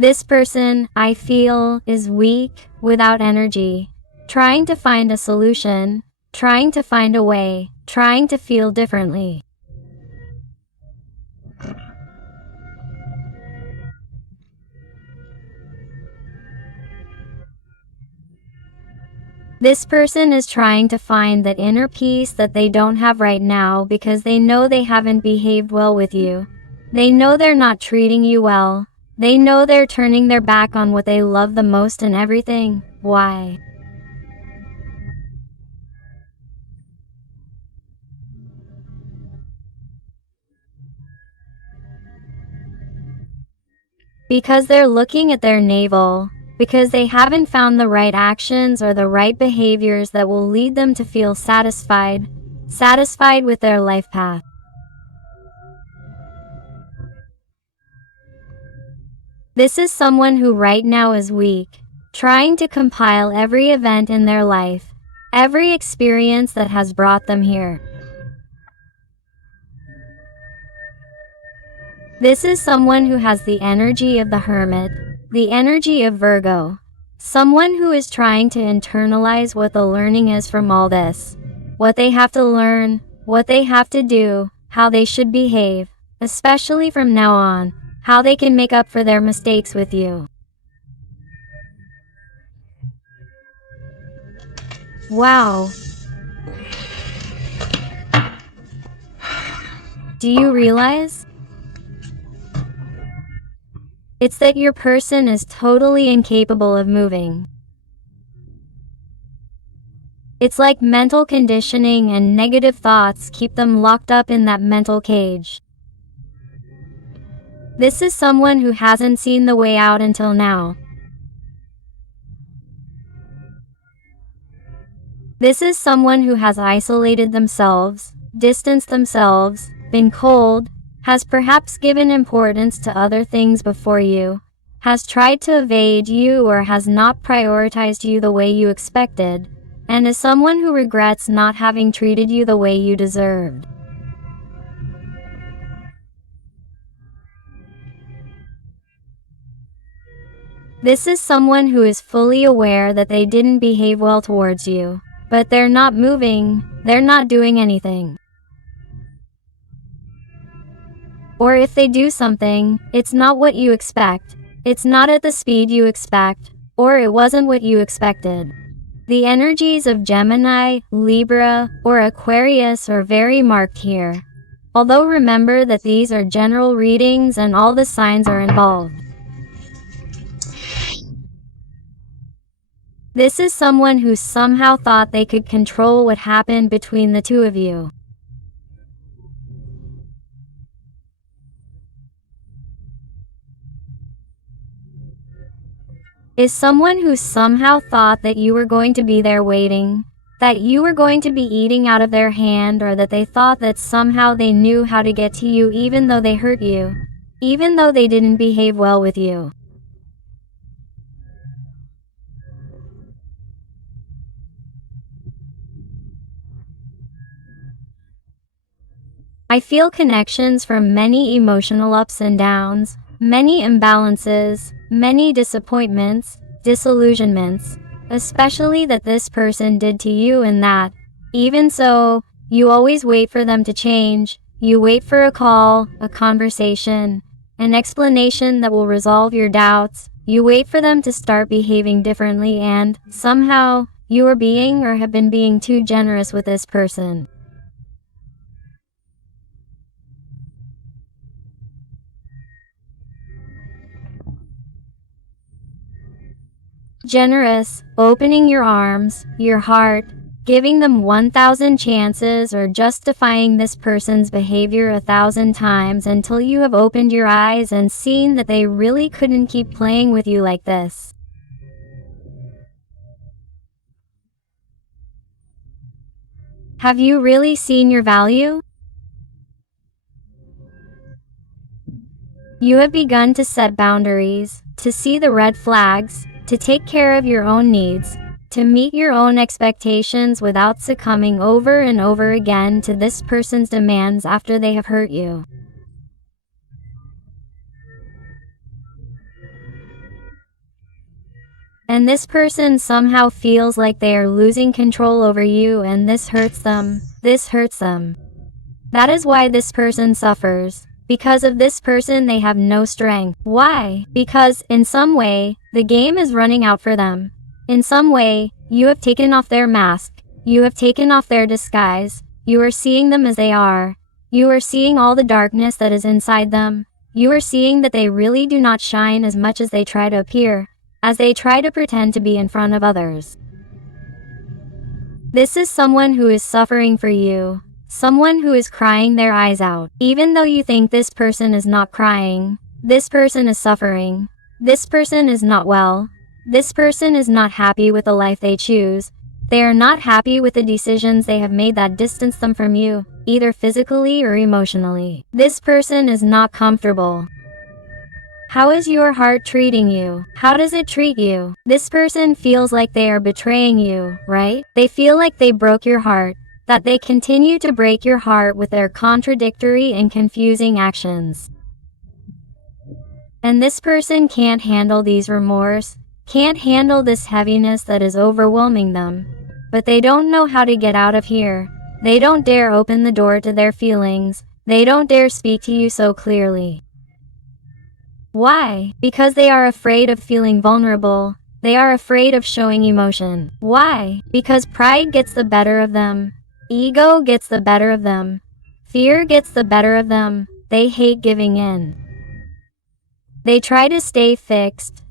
This person, I feel, is weak, without energy, trying to find a solution, trying to find a way, trying to feel differently. This person is trying to find that inner peace that they don't have right now because they know they haven't behaved well with you. They know they're not treating you well. They know they're turning their back on what they love the most and everything. Why? Because they're looking at their navel. Because they haven't found the right actions or the right behaviors that will lead them to feel satisfied with their life path. This is someone who right now is weak, trying to compile every event in their life, every experience that has brought them here. This is someone who has the energy of the Hermit, the energy of Virgo. Someone who is trying to internalize what the learning is from all this. What they have to learn, what they have to do, how they should behave, especially from now on, how they can make up for their mistakes with you. Wow. Do you realize? It's that your person is totally incapable of moving. It's like mental conditioning and negative thoughts keep them locked up in that mental cage. This is someone who hasn't seen the way out until now. This is someone who has isolated themselves, distanced themselves, been cold, has perhaps given importance to other things before you, has tried to evade you or has not prioritized you the way you expected, and is someone who regrets not having treated you the way you deserved. This is someone who is fully aware that they didn't behave well towards you, but they're not moving, they're not doing anything. Or if they do something, it's not what you expect, it's not at the speed you expect, or it wasn't what you expected. The energies of Gemini, Libra, or Aquarius are very marked here. Although remember that these are general readings and all the signs are involved. This is someone who somehow thought they could control what happened between the two of you. Is someone who somehow thought that you were going to be there waiting, that you were going to be eating out of their hand, or that they thought that somehow they knew how to get to you even though they hurt you, even though they didn't behave well with you. I feel connections from many emotional ups and downs, many imbalances, many disappointments, disillusionments, especially that this person did to you and that, even so, you always wait for them to change, you wait for a call, a conversation, an explanation that will resolve your doubts, you wait for them to start behaving differently and, somehow, you are being or have been being too generous with this person. Generous, opening your arms, your heart, giving them 1,000 chances or justifying this person's behavior 1,000 times until you have opened your eyes and seen that they really couldn't keep playing with you like this. Have you really seen your value? You have begun to set boundaries, to see the red flags, to take care of your own needs, to meet your own expectations without succumbing over and over again to this person's demands after they have hurt you. And this person somehow feels like they are losing control over you, and this hurts them. This hurts them. That is why this person suffers. Because of this person, they have no strength. Why? Because, in some way, the game is running out for them. In some way, you have taken off their mask. You have taken off their disguise. You are seeing them as they are. You are seeing all the darkness that is inside them. You are seeing that they really do not shine as much as they try to appear, as they try to pretend to be in front of others. This is someone who is suffering for you. Someone who is crying their eyes out. Even though you think this person is not crying, this person is suffering. This person is not well. This person is not happy with the life they choose. They are not happy with the decisions they have made that distance them from you, either physically or emotionally. This person is not comfortable. How is your heart treating you? How does it treat you? This person feels like they are betraying you, right? They feel like they broke your heart, that they continue to break your heart with their contradictory and confusing actions. And this person can't handle these remorse, can't handle this heaviness that is overwhelming them. But they don't know how to get out of here. They don't dare open the door to their feelings. They don't dare speak to you so clearly. Why? Because they are afraid of feeling vulnerable. They are afraid of showing emotion. Why? Because pride gets the better of them. Ego gets the better of them. Fear gets the better of them. They hate giving in. They try to stay fixed,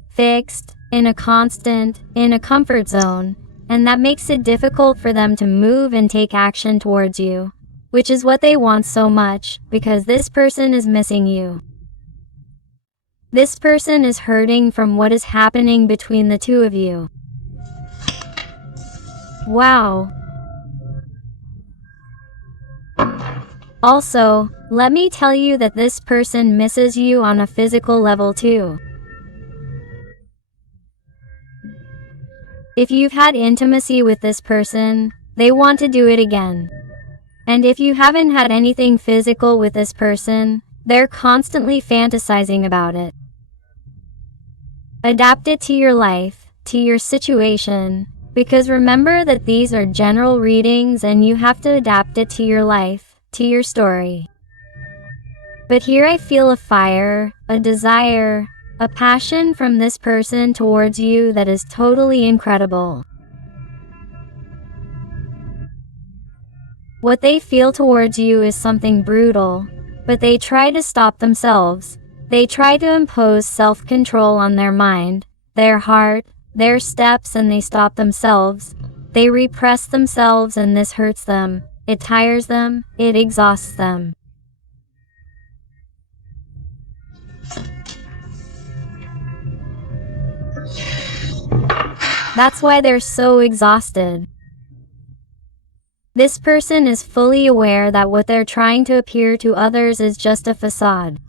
in a comfort zone. And that makes it difficult for them to move and take action towards you, which is what they want so much, because this person is missing you. This person is hurting from what is happening between the two of you. Wow. Also, let me tell you that this person misses you on a physical level too. If you've had intimacy with this person, they want to do it again. And if you haven't had anything physical with this person, they're constantly fantasizing about it. Adapt it to your life, to your situation, because remember that these are general readings and you have to adapt it to your life, to your story. But here I feel a fire, a desire, a passion from this person towards you that is totally incredible. What they feel towards you is something brutal, but they try to stop themselves. They try to impose self-control on their mind, their heart, their steps, and they stop themselves. They repress themselves, and this hurts them. It tires them. It exhausts them. That's why they're so exhausted. This person is fully aware that what they're trying to appear to others is just a facade.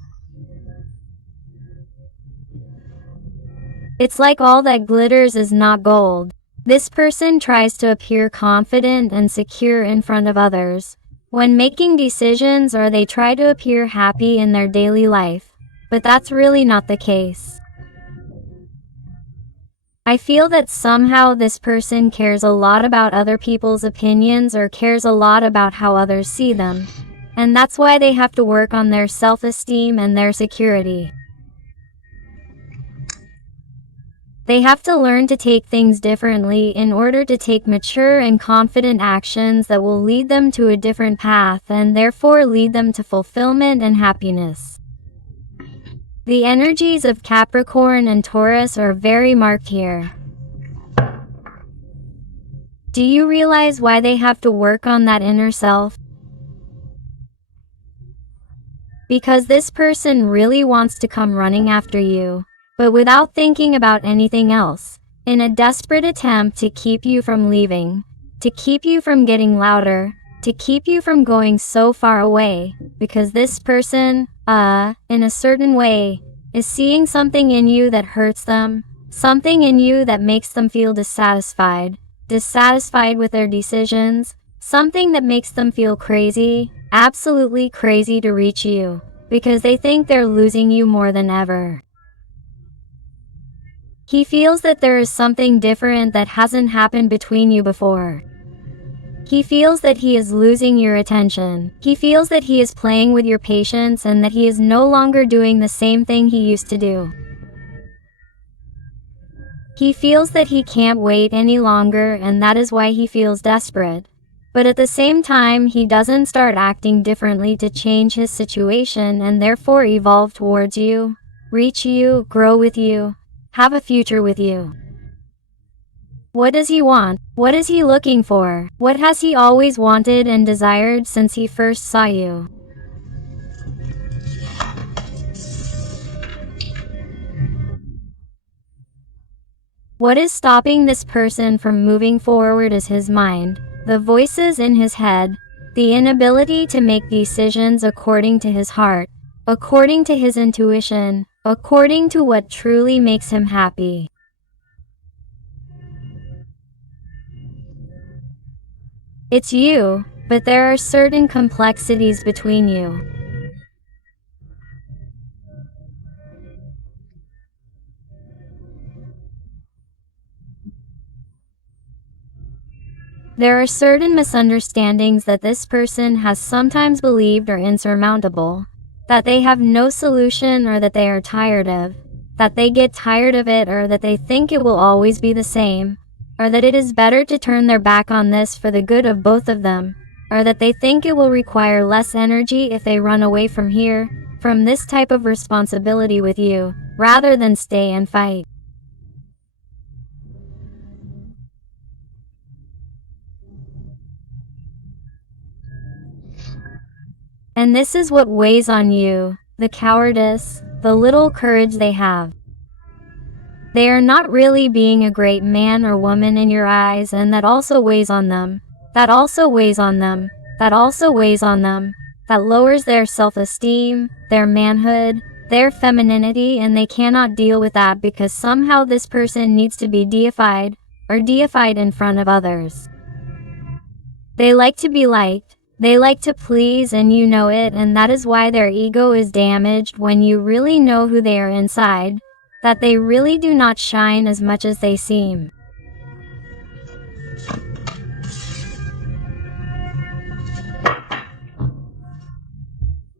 It's like all that glitters is not gold. This person tries to appear confident and secure in front of others when making decisions, or they try to appear happy in their daily life, but that's really not the case. I feel that somehow this person cares a lot about other people's opinions, or cares a lot about how others see them, and that's why they have to work on their self-esteem and their security. They have to learn to take things differently in order to take mature and confident actions that will lead them to a different path and therefore lead them to fulfillment and happiness. The energies of Capricorn and Taurus are very marked here. Do you realize why they have to work on that inner self? Because this person really wants to come running after you, but without thinking about anything else, in a desperate attempt to keep you from leaving, to keep you from getting louder, to keep you from going so far away, because this person, in a certain way, is seeing something in you that hurts them, something in you that makes them feel dissatisfied with their decisions, something that makes them feel crazy, absolutely crazy to reach you, because they think they're losing you more than ever. He feels that there is something different that hasn't happened between you before. He feels that he is losing your attention. He feels that he is playing with your patience and that he is no longer doing the same thing he used to do. He feels that he can't wait any longer, and that is why he feels desperate. But at the same time, he doesn't start acting differently to change his situation and therefore evolve towards you, reach you, grow with you, have a future with you. What does he want? What is he looking for? What has he always wanted and desired since he first saw you? What is stopping this person from moving forward is his mind, the voices in his head, the inability to make decisions according to his heart, according to his intuition, according to what truly makes him happy. It's you, but there are certain complexities between you. There are certain misunderstandings that this person has sometimes believed are insurmountable, that they have no solution or that they are tired of, that they get tired of it or that they think it will always be the same, or that it is better to turn their back on this for the good of both of them, or that they think it will require less energy if they run away from here, from this type of responsibility with you, rather than stay and fight. And this is what weighs on you, the cowardice, the little courage they have. They are not really being a great man or woman in your eyes, and that also weighs on them. That also weighs on them. That also weighs on them. That lowers their self-esteem, their manhood, their femininity, and they cannot deal with that because somehow this person needs to be deified, or deified in front of others. They like to be liked. They like to please, and you know it, and that is why their ego is damaged when you really know who they are inside, that they really do not shine as much as they seem.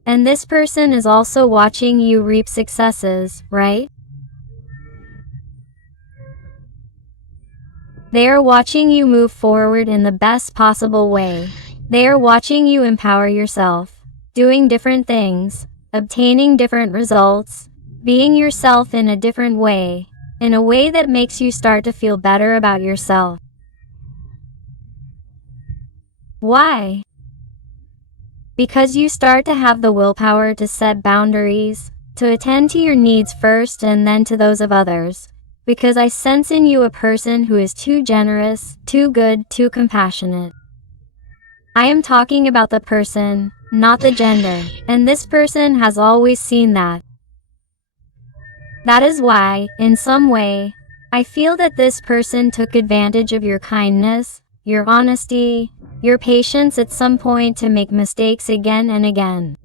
And this person is also watching you reap successes, right? They are watching you move forward in the best possible way. They are watching you empower yourself, doing different things, obtaining different results, being yourself in a different way, in a way that makes you start to feel better about yourself. Why? Because you start to have the willpower to set boundaries, to attend to your needs first and then to those of others. Because I sense in you a person who is too generous, too good, too compassionate. I am talking about the person, not the gender, and this person has always seen that. That is why, in some way, I feel that this person took advantage of your kindness, your honesty, your patience at some point to make mistakes again and again.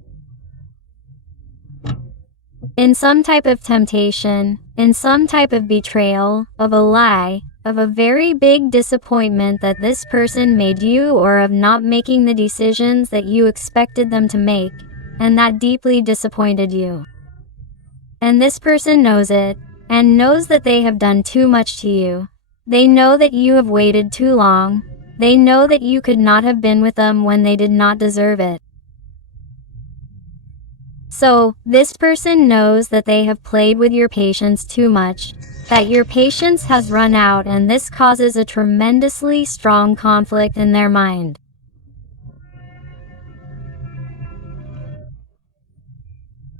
In some type of temptation, in some type of betrayal, of a lie, of a very big disappointment that this person made you, or of not making the decisions that you expected them to make, and that deeply disappointed you. And this person knows it, and knows that they have done too much to you. They know that you have waited too long. They know that you could not have been with them when they did not deserve it. So, this person knows that they have played with your patience too much, that your patience has run out, and this causes a tremendously strong conflict in their mind.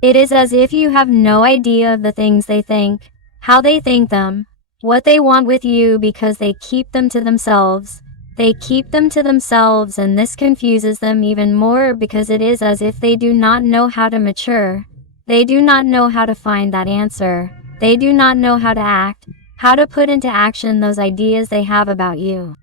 It is as if you have no idea of the things they think, how they think them, what they want with you, because they keep them to themselves. They keep them to themselves, and this confuses them even more because it is as if they do not know how to mature. They do not know how to find that answer. They do not know how to act, how to put into action those ideas they have about you.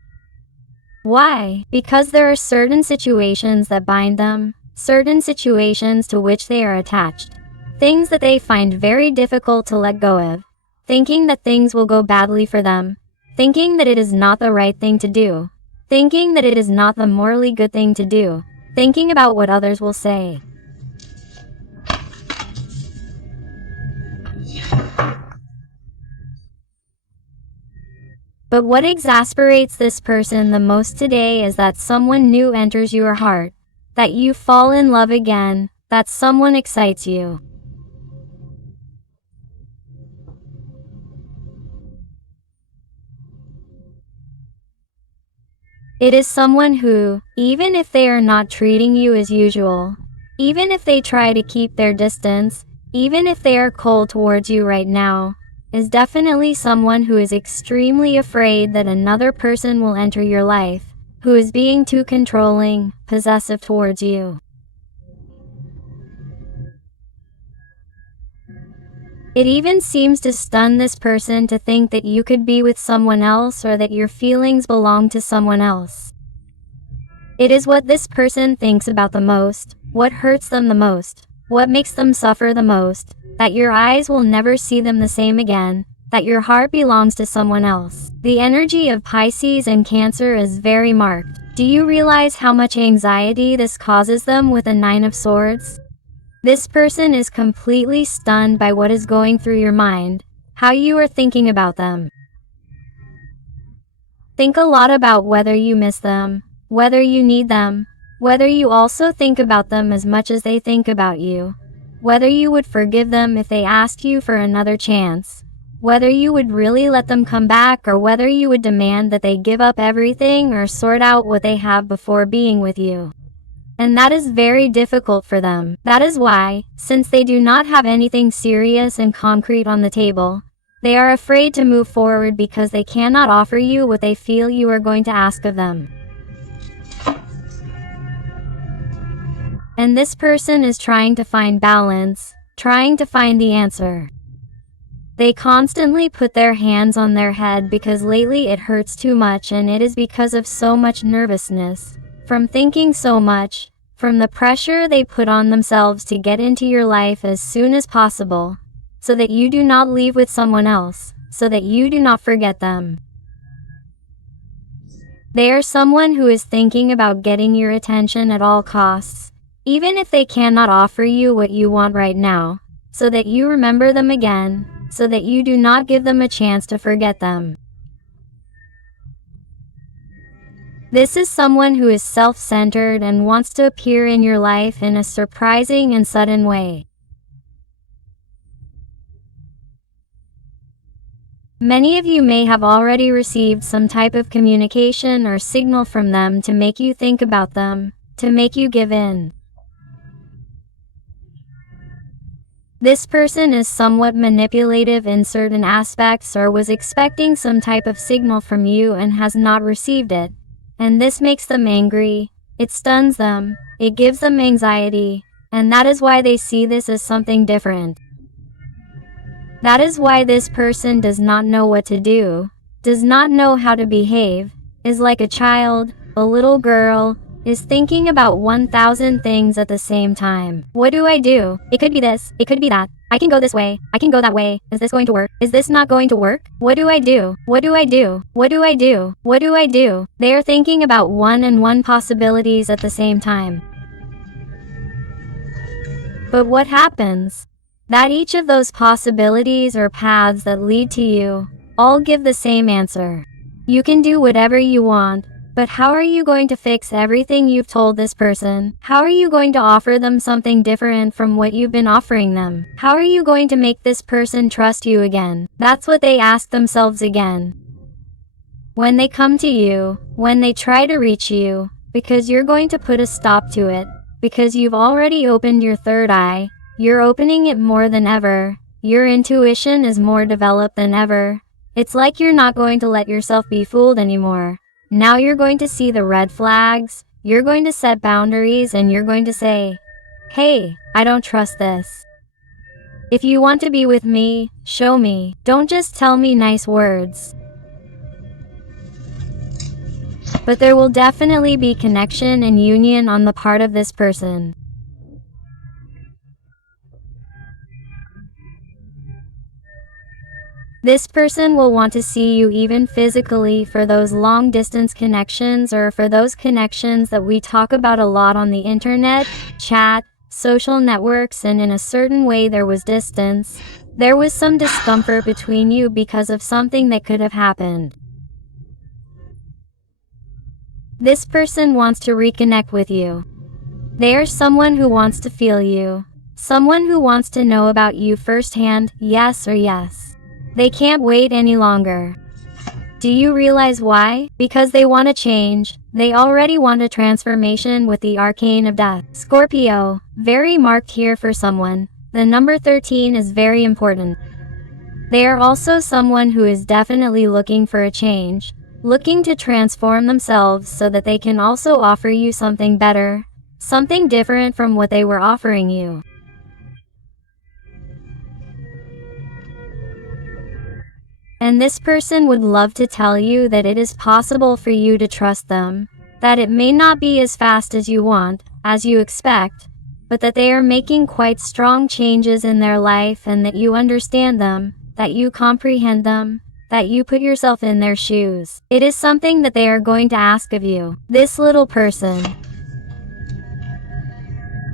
Why? Because there are certain situations that bind them, certain situations to which they are attached, things that they find very difficult to let go of, thinking that things will go badly for them, thinking that it is not the right thing to do, thinking that it is not the morally good thing to do, thinking about what others will say. But what exasperates this person the most today is that someone new enters your heart, that you fall in love again, that someone excites you. It is someone who, even if they are not treating you as usual, even if they try to keep their distance, even if they are cold towards you right now, is definitely someone who is extremely afraid that another person will enter your life, who is being too controlling, possessive towards you. It even seems to stun this person to think that you could be with someone else or that your feelings belong to someone else. It is what this person thinks about the most, what hurts them the most, what makes them suffer the most, that your eyes will never see them the same again, that your heart belongs to someone else. The energy of Pisces and Cancer is very marked. Do you realize how much anxiety this causes them with a 9 of Swords? This person is completely stunned by what is going through your mind, how you are thinking about them. Think a lot about whether you miss them, whether you need them, whether you also think about them as much as they think about you, whether you would forgive them if they asked you for another chance, whether you would really let them come back or whether you would demand that they give up everything or sort out what they have before being with you. And that is very difficult for them. That is why, since they do not have anything serious and concrete on the table, they are afraid to move forward because they cannot offer you what they feel you are going to ask of them. And this person is trying to find balance, trying to find the answer. They constantly put their hands on their head because lately it hurts too much, and it is because of so much nervousness, from thinking so much, from the pressure they put on themselves to get into your life as soon as possible, so that you do not leave with someone else, so that you do not forget them. They are someone who is thinking about getting your attention at all costs, even if they cannot offer you what you want right now, so that you remember them again, so that you do not give them a chance to forget them. This is someone who is self-centered and wants to appear in your life in a surprising and sudden way. Many of you may have already received some type of communication or signal from them to make you think about them, to make you give in. This person is somewhat manipulative in certain aspects or was expecting some type of signal from you and has not received it. And this makes them angry, it stuns them, it gives them anxiety, and that is why they see this as something different. That is why this person does not know what to do, does not know how to behave, is like a child, a little girl, is thinking about 1,000 things at the same time. What do I do? It could be this, it could be that. I can go this way, I can go that way. Is this going to work? Is this not going to work? What do I do? What do I do? What do I do? What do I do? They are thinking about one possibilities at the same time. But what happens? That each of those possibilities or paths that lead to you all give the same answer. You can do whatever you want, but how are you going to fix everything you've told this person? How are you going to offer them something different from what you've been offering them? How are you going to make this person trust you again? That's what they ask themselves again. When they come to you, when they try to reach you, because you're going to put a stop to it, because you've already opened your third eye, you're opening it more than ever, your intuition is more developed than ever. It's like you're not going to let yourself be fooled anymore. Now you're going to see the red flags, you're going to set boundaries, and you're going to say, hey, I don't trust this. If you want to be with me, show me. Don't just tell me nice words. But there will definitely be connection and union on the part of this person. This person will want to see you even physically for those long distance connections, or for those connections that we talk about a lot on the internet, chat, social networks, and in a certain way there was distance. There was some discomfort between you because of something that could have happened. This person wants to reconnect with you. They are someone who wants to feel you. Someone who wants to know about you firsthand, yes or yes. They can't wait any longer. Do you realize why? Because they want to change. They already want a transformation with the arcane of death. Scorpio, very marked here for someone. The number 13 is very important. They are also someone who is definitely looking for a change, looking to transform themselves so that they can also offer you something better, something different from what they were offering you. And this person would love to tell you that it is possible for you to trust them, that it may not be as fast as you want, as you expect, but that they are making quite strong changes in their life, and that you understand them, that you comprehend them, that you put yourself in their shoes. It is something that they are going to ask of you. This little person.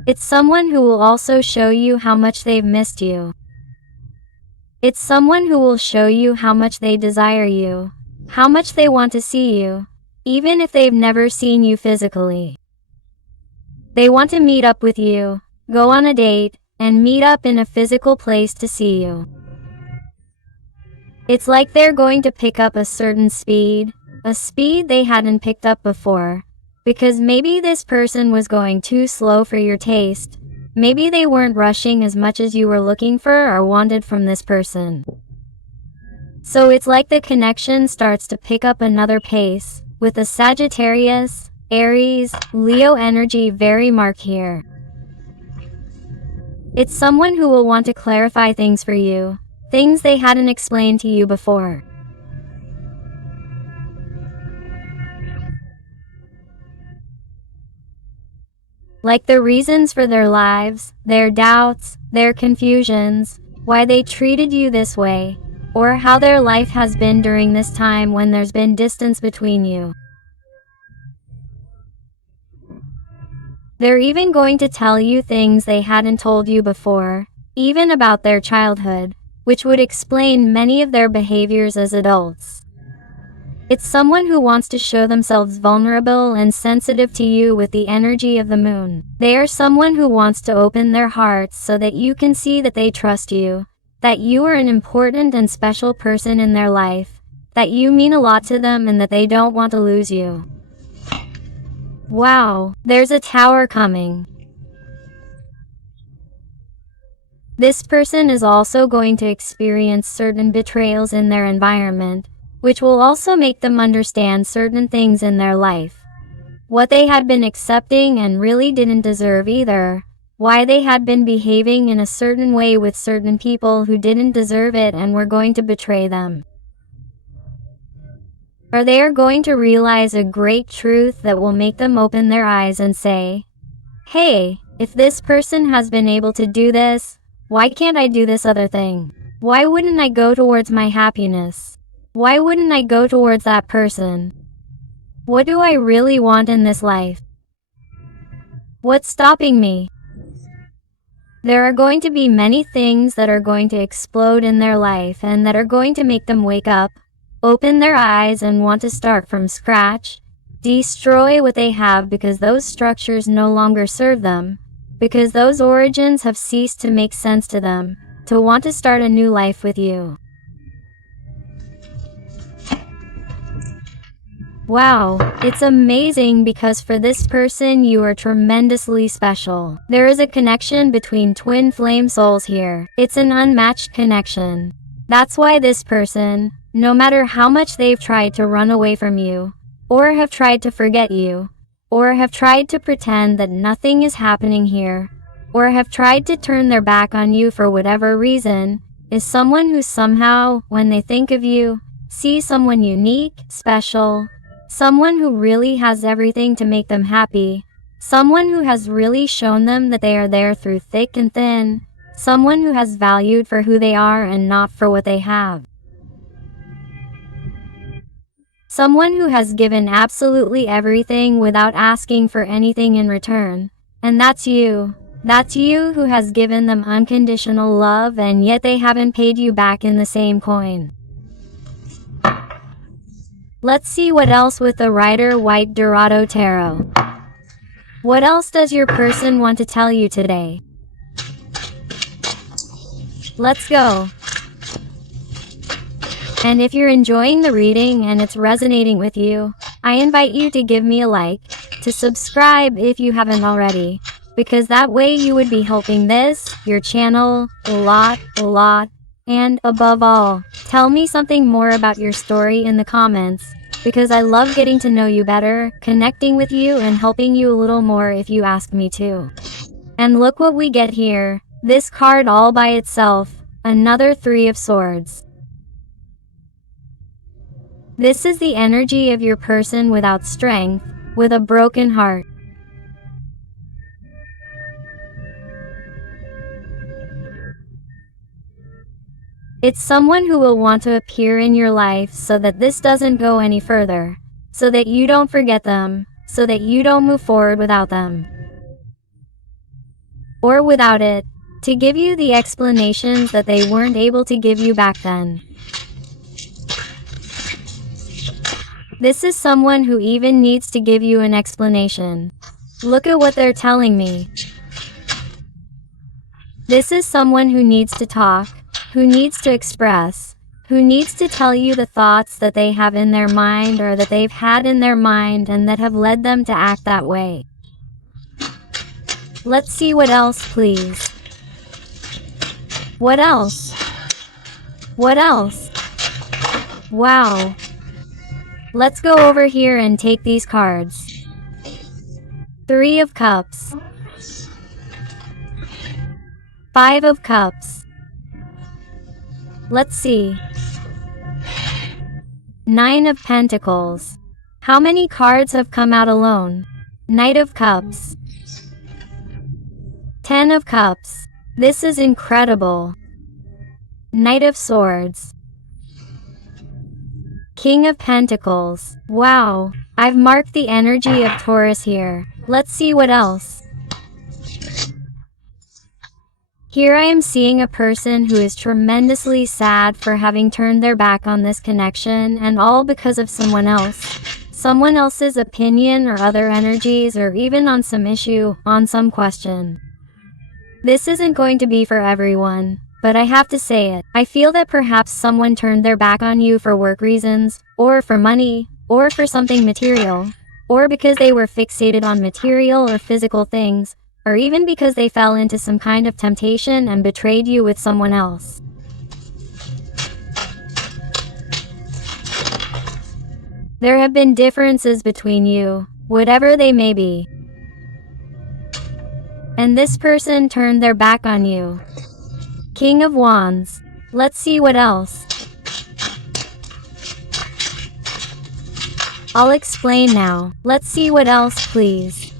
It's someone who will also show you how much they've missed you. It's someone who will show you how much they desire you, how much they want to see you, even if they've never seen you physically. They want to meet up with you, go on a date, and meet up in a physical place to see you. It's like they're going to pick up a certain speed, a speed they hadn't picked up before, because maybe this person was going too slow for your taste. Maybe they weren't rushing as much as you were looking for or wanted from this person. So it's like the connection starts to pick up another pace, with a Sagittarius, Aries, Leo energy very marked here. It's someone who will want to clarify things for you, things they hadn't explained to you before. Like the reasons for their lives, their doubts, their confusions, why they treated you this way, or how their life has been during this time when there's been distance between you. They're even going to tell you things they hadn't told you before, even about their childhood, which would explain many of their behaviors as adults. It's someone who wants to show themselves vulnerable and sensitive to you with the energy of the moon. They are someone who wants to open their hearts so that you can see that they trust you, that you are an important and special person in their life, that you mean a lot to them, and that they don't want to lose you. Wow, there's a tower coming. This person is also going to experience certain betrayals in their environment, which will also make them understand certain things in their life. What they had been accepting and really didn't deserve either. Why they had been behaving in a certain way with certain people who didn't deserve it and were going to betray them. Or they are going to realize a great truth that will make them open their eyes and say, hey, if this person has been able to do this, why can't I do this other thing? Why wouldn't I go towards my happiness? Why wouldn't I go towards that person? What do I really want in this life? What's stopping me? There are going to be many things that are going to explode in their life and that are going to make them wake up, open their eyes, and want to start from scratch, destroy what they have because those structures no longer serve them, because those origins have ceased to make sense to them, to want to start a new life with you. Wow, it's amazing because for this person you are tremendously special. There is a connection between twin flame souls here. It's an unmatched connection. That's why this person, no matter how much they've tried to run away from you, or have tried to forget you, or have tried to pretend that nothing is happening here, or have tried to turn their back on you for whatever reason, is someone who somehow, when they think of you, see someone unique, special, someone who really has everything to make them happy, someone who has really shown them that they are there through thick and thin, someone who has valued for who they are and not for what they have. Someone who has given absolutely everything without asking for anything in return. And that's you. That's you who has given them unconditional love and yet they haven't paid you back in the same coin. Let's see what else with the Rider White Dorado Tarot. What else does your person want to tell you today? Let's go. And if you're enjoying the reading and it's resonating with you, I invite you to give me a like, to subscribe if you haven't already, because that way you would be helping this, your channel, a lot, and above all, tell me something more about your story in the comments, because I love getting to know you better, connecting with you and helping you a little more if you ask me to. And look what we get here, this card all by itself, another Three of Swords. This is the energy of your person without strength, with a broken heart. It's someone who will want to appear in your life so that this doesn't go any further, so that you don't forget them, so that you don't move forward without them. Or without it, to give you the explanations that they weren't able to give you back then. This is someone who even needs to give you an explanation. Look at what they're telling me. This is someone who needs to talk, who needs to express, who needs to tell you the thoughts that they have in their mind or that they've had in their mind and that have led them to act that way. Let's see what else, please. What else? What else? Wow. Let's go over here and take these cards. Three of Cups. Five of Cups. Let's see. Nine of Pentacles. How many cards have come out alone? Knight of Cups. 10 of Cups. This is incredible. Knight of Swords. King of Pentacles. Wow, I've marked the energy of Taurus here. Let's see what else. Here I am seeing a person who is tremendously sad for having turned their back on this connection, and all because of someone else. Someone else's opinion or other energies, or even on some issue, on some question. This isn't going to be for everyone, but I have to say it. I feel that perhaps someone turned their back on you for work reasons, or for money, or for something material, or because they were fixated on material or physical things, or even because they fell into some kind of temptation and betrayed you with someone else. There have been differences between you, whatever they may be. And this person turned their back on you. King of Wands. Let's see what else. I'll explain now. Let's see what else, please.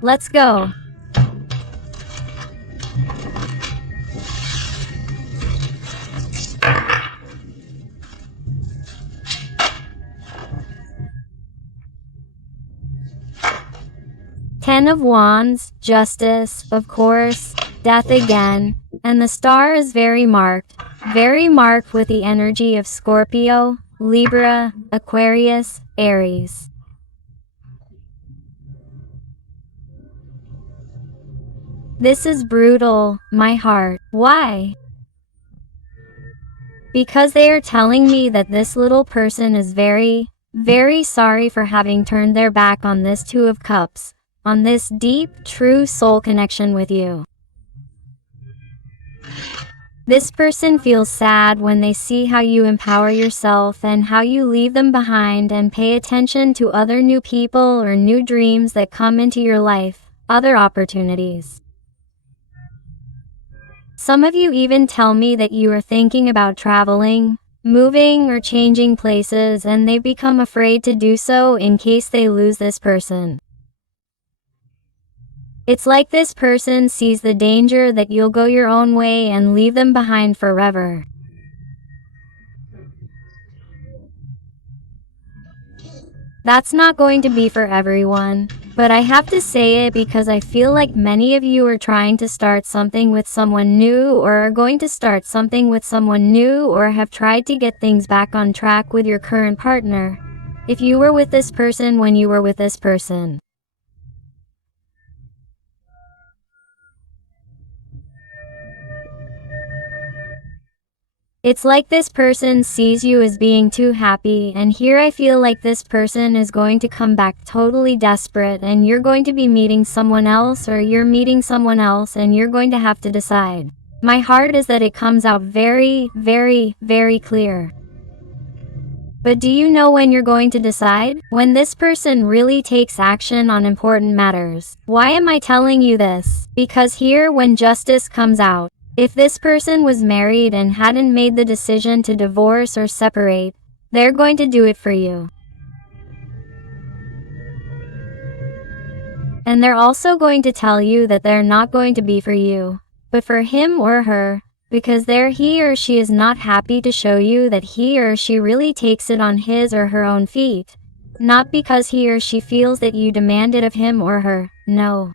Let's go. Ten of Wands, Justice, of course, Death again, and the star is very marked with the energy of Scorpio, Libra, Aquarius, Aries. This is brutal, my heart. Why? Because they are telling me that this little person is very, very sorry for having turned their back on this Two of Cups, on this deep, true soul connection with you. This person feels sad when they see how you empower yourself and how you leave them behind and pay attention to other new people or new dreams that come into your life, other opportunities. Some of you even tell me that you are thinking about traveling, moving, or changing places, and they've become afraid to do so in case they lose this person. It's like this person sees the danger that you'll go your own way and leave them behind forever. That's not going to be for everyone, but I have to say it because I feel like many of you are trying to start something with someone new, or are going to start something with someone new, or have tried to get things back on track with your current partner. If you were with this person when you were with this person. It's like this person sees you as being too happy, and here I feel like this person is going to come back totally desperate, and you're going to be meeting someone else, or you're meeting someone else, and you're going to have to decide. My heart is that it comes out very, very, very clear. But do you know when you're going to decide? When this person really takes action on important matters. Why am I telling you this? Because here, when justice comes out, if this person was married and hadn't made the decision to divorce or separate, they're going to do it for you. And they're also going to tell you that they're not going to be for you, but for him or her, because he or she is not happy to show you that he or she really takes it on his or her own feet. Not because he or she feels that you demand it of him or her, no.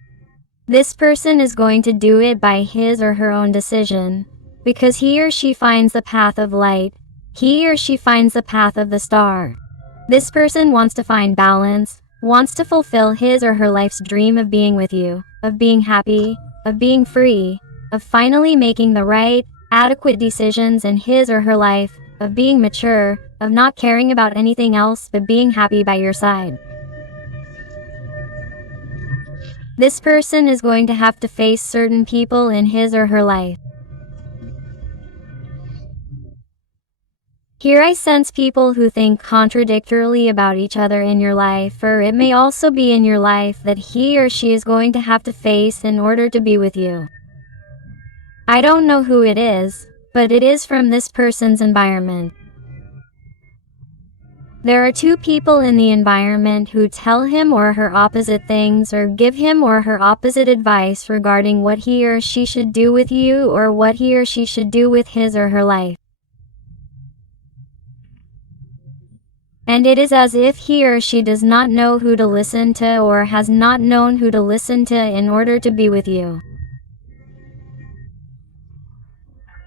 This person is going to do it by his or her own decision, because he or she finds the path of light, he or she finds the path of the star. This person wants to find balance, wants to fulfill his or her life's dream of being with you, of being happy, of being free, of finally making the right, adequate decisions in his or her life, of being mature, of not caring about anything else but being happy by your side. This person is going to have to face certain people in his or her life. Here I sense people who think contradictorily about each other in your life, or it may also be in your life that he or she is going to have to face in order to be with you. I don't know who it is, but it is from this person's environment. There are two people in the environment who tell him or her opposite things, or give him or her opposite advice regarding what he or she should do with you, or what he or she should do with his or her life. And it is as if he or she does not know who to listen to, or has not known who to listen to in order to be with you.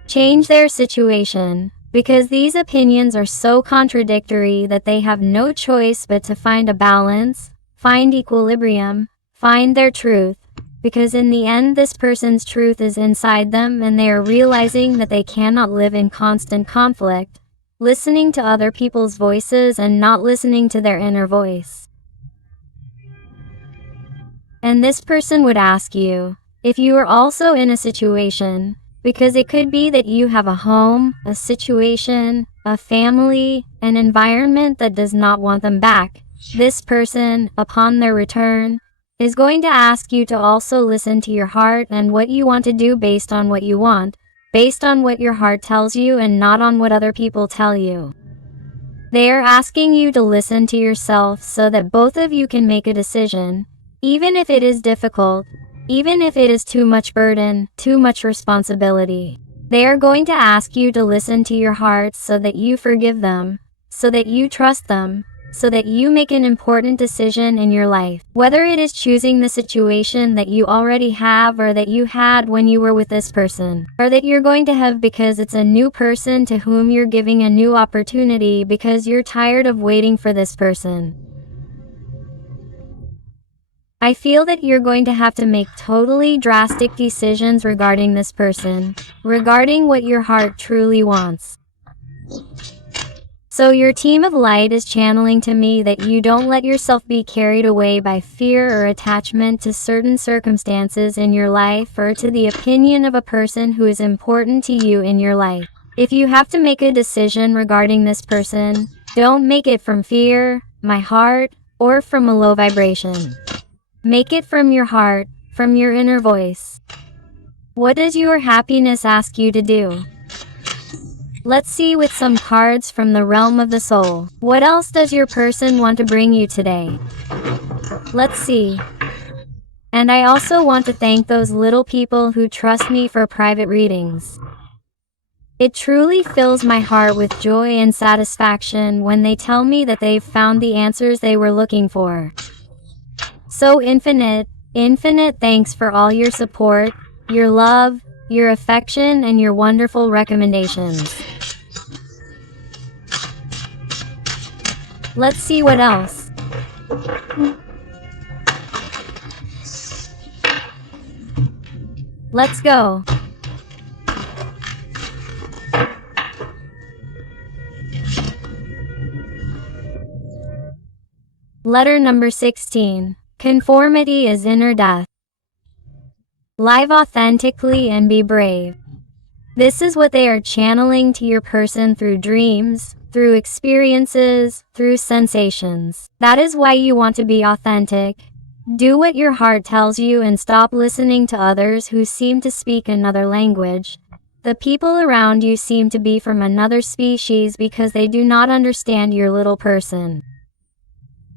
Change their situation, because these opinions are so contradictory that they have no choice but to find a balance, find equilibrium, find their truth, because in the end this person's truth is inside them, and they are realizing that they cannot live in constant conflict, listening to other people's voices and not listening to their inner voice. And this person would ask you if you are also in a situation, because it could be that you have a home, a situation, a family, an environment that does not want them back. This person, upon their return, is going to ask you to also listen to your heart and what you want to do based on what you want, based on what your heart tells you and not on what other people tell you. They are asking you to listen to yourself so that both of you can make a decision, even if it is difficult, even if it is too much burden, too much responsibility. They are going to ask you to listen to your heart so that you forgive them, so that you trust them, so that you make an important decision in your life. Whether it is choosing the situation that you already have, or that you had when you were with this person, or that you're going to have because it's a new person to whom you're giving a new opportunity because you're tired of waiting for this person. I feel that you're going to have to make totally drastic decisions regarding this person, regarding what your heart truly wants. So your team of light is channeling to me that you don't let yourself be carried away by fear or attachment to certain circumstances in your life, or to the opinion of a person who is important to you in your life. If you have to make a decision regarding this person, don't make it from fear, my heart, or from a low vibration. Make it from your heart, from your inner voice. What does your happiness ask you to do? Let's see with some cards from the realm of the soul. What else does your person want to bring you today? Let's see. And I also want to thank those little people who trust me for private readings. It truly fills my heart with joy and satisfaction when they tell me that they've found the answers they were looking for. So infinite thanks for all your support, your love, your affection, and your wonderful recommendations. Let's see what else. Let's go. Letter number 16. Conformity is inner death. Live authentically and be brave. This is what they are channeling to your person through dreams, through experiences, through sensations. That is why you want to be authentic. Do what your heart tells you and stop listening to others who seem to speak another language. The people around you seem to be from another species because they do not understand your little person.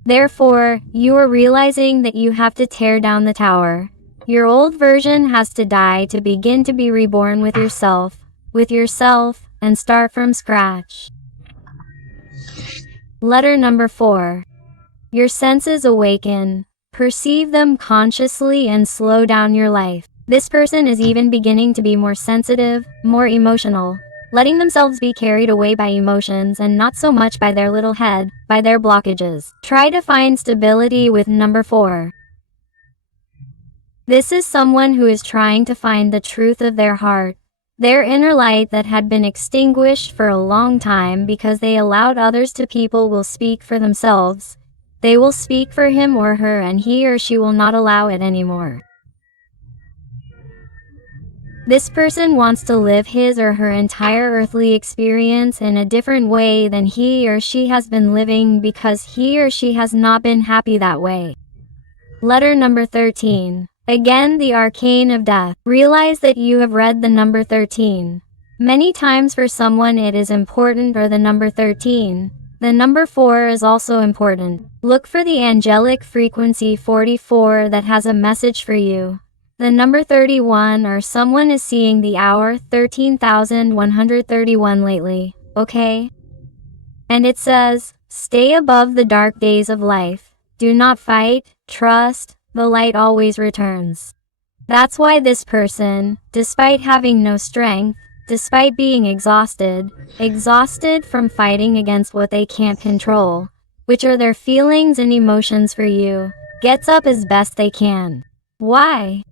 Therefore, you are realizing that you have to tear down the tower. Your old version has to die to begin to be reborn with yourself, and start from scratch. Letter number 4. Your senses awaken. Perceive them consciously and slow down your life. This person is even beginning to be more sensitive, more emotional, letting themselves be carried away by emotions and not so much by their little head, by their blockages. Try to find stability with number 4. This is someone who is trying to find the truth of their heart, their inner light that had been extinguished for a long time because they allowed others to. People will speak for themselves. They will speak for him or her, and he or she will not allow it anymore. This person wants to live his or her entire earthly experience in a different way than he or she has been living because he or she has not been happy that way. Letter number 13. Again, the arcane of death. Realize that you have read the number 13 many times. For someone it is important, or the number 13. The number 4 is also important. Look for the angelic frequency 44 that has a message for you. The number 31, or someone is seeing the hour 13,131 lately, okay? And it says, stay above the dark days of life. Do not fight, trust, the light always returns. That's why this person, despite having no strength, despite being exhausted from fighting against what they can't control, which are their feelings and emotions for you, gets up as best they can. Why?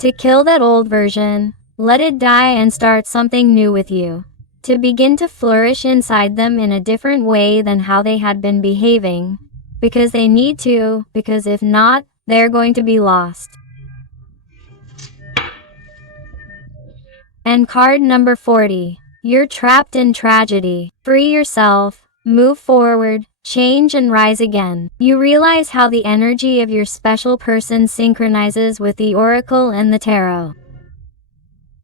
To kill that old version, let it die and start something new with you. To begin to flourish inside them in a different way than how they had been behaving. Because they need to, because if not, they're going to be lost. And card number 40. You're trapped in tragedy. Free yourself, move forward, change and rise again. You realize how the energy of your special person synchronizes with the oracle and the tarot.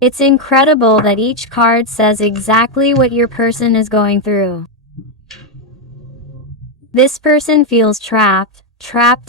It's incredible that each card says exactly what your person is going through. This person feels trapped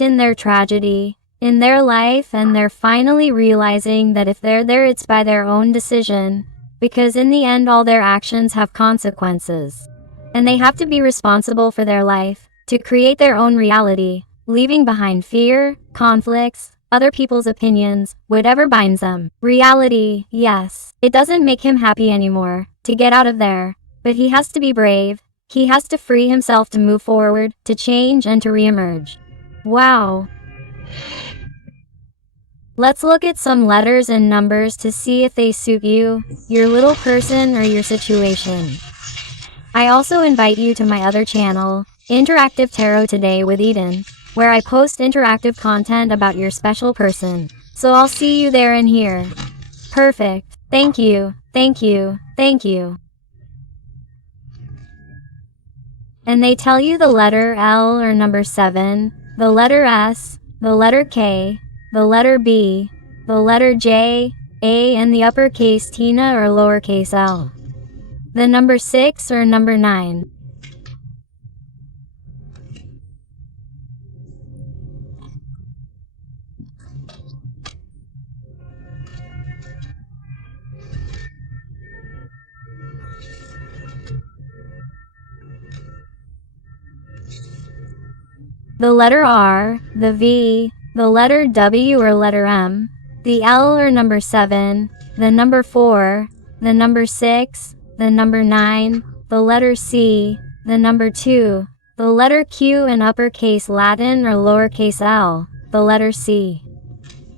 in their tragedy, in their life, and they're finally realizing that if they're there, it's by their own decision, because in the end all their actions have consequences. And they have to be responsible for their life, to create their own reality, leaving behind fear, conflicts, other people's opinions, whatever binds them. Reality, yes, it doesn't make him happy anymore, to get out of there, but he has to be brave, he has to free himself to move forward, to change and to reemerge. Wow. Let's look at some letters and numbers to see if they suit you, your little person, or your situation. I also invite you to my other channel, Interactive Tarot Today with Eden, where I post interactive content about your special person. So I'll see you there and here. Perfect. Thank you, thank you, thank you. And they tell you the letter L or number 7, the letter S, the letter K, the letter B, the letter J, A, and the uppercase Tina or lowercase l. The number 6 or number 9. the letter R, the V, the letter W or letter M, the L or number 7, the number 4, the number 6, the number 9, the letter C, the number 2, the letter Q in uppercase Latin or lowercase l, the letter C,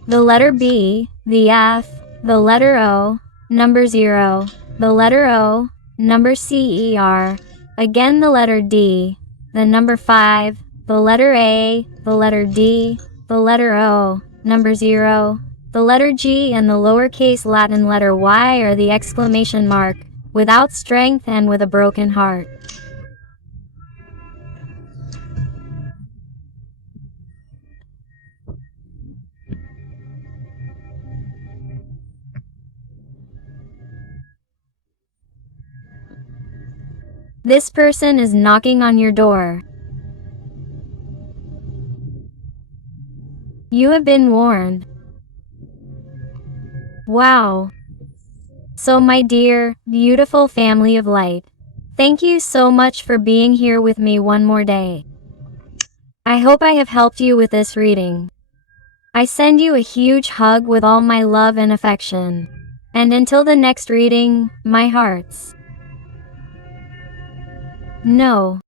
the letter B, the F, the letter O, number 0, the letter O, number CER, again the letter D, the number 5, the letter A, the letter D, the letter O, number 0, the letter G and the lowercase Latin letter Y or the exclamation mark, without strength and with a broken heart. This person is knocking on your door. You have been warned. Wow. So my dear, beautiful family of light, thank you so much for being here with me one more day. I hope I have helped you with this reading. I send you a huge hug with all my love and affection. And until the next reading, my hearts. No.